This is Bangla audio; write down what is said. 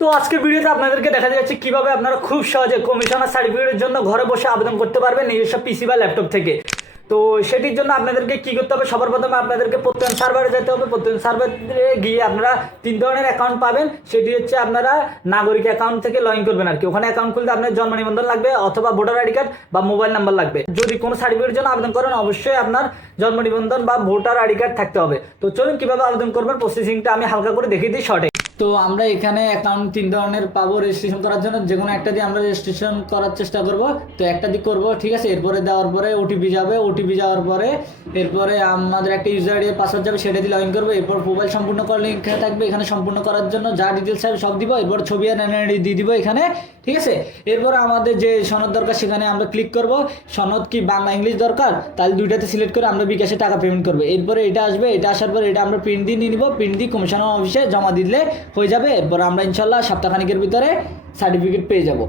তো আজকের ভিডিওতে আপনাদেরকে দেখা যাচ্ছে কীভাবে আপনারা খুব সহজে কমিশনার সার্টিফিকেটের জন্য ঘরে বসে আবেদন করতে পারবেন নিজস্ব পিসি বা ল্যাপটপ থেকে। তো সেটির জন্য আপনাদেরকে কি করতে হবে? সবার প্রথমে আপনাদেরকে প্রত্যয়ন সার্ভারে যেতে হবে। প্রত্যয়ন সার্ভারে গিয়ে আপনারা তিন ধরনের অ্যাকাউন্ট পাবেন। সেটি হচ্ছে আপনারা নাগরিক অ্যাকাউন্ট থেকে লগ ইন করবেন আর কি ওখানে অ্যাকাউন্ট খুলতে আপনার জন্ম নিবন্ধন লাগবে অথবা ভোটার আইডি কার্ড বা মোবাইল নাম্বার লাগবে। যদি কোনো সার্টিফিকেটের জন্য আবেদন করেন, অবশ্যই আপনার জন্ম নিবন্ধন বা ভোটার আইডি কার্ড থাকতে হবে। তো চলুন কীভাবে আবেদন করবেন? প্রসেসিংটা আমি হালকা করে দেখিয়ে দিই শর্টে তো আমরা এখানে অ্যাকাউন্ট তিন ধরনের পাবো রেজিস্ট্রেশন করার জন্য। যে কোনো একটা দিয়ে আমরা রেজিস্ট্রেশন করার চেষ্টা করব। তো একটা দিক করব, ঠিক আছে? এরপরে দেওয়ার পরে ওটিপি যাবে। ওটিপি যাওয়ার পরে এরপরে আমাদের একটা ইউজার আইডি পাসওয়ার্ড যাবে, সেটা দিয়ে লগ ইন করব। এরপর মোবাইল সম্পূর্ণ করার লিঙ্ক থাকবে এখানে সম্পূর্ণ করার জন্য। যা ডিটেলস হবে সব দিব। এরপর ছবি আর NID দিয়ে দিব এখানে, ঠিক আছে? এরপর আমাদের যে সনদ দরকার, সেখানে আমরা ক্লিক করব। সনদ কি বাংলা, ইংলিশ দরকার? তাহলে দুইটাতে সিলেক্ট করে আমরা বিকাশে টাকা পেমেন্ট করব। এরপরে এটা আসবে, এটা আসার পর এটা আমরা প্রিন্ট দিয়ে নিয়ে নিব। প্রিন্ট দিয়ে কমিশনার অফিসে জমা দিলে হয়ে যাবে এরপর আমরা ইনশাল্লাহ সপ্তাহখানিকের ভিতরে সার্টিফিকেট পেয়ে যাব।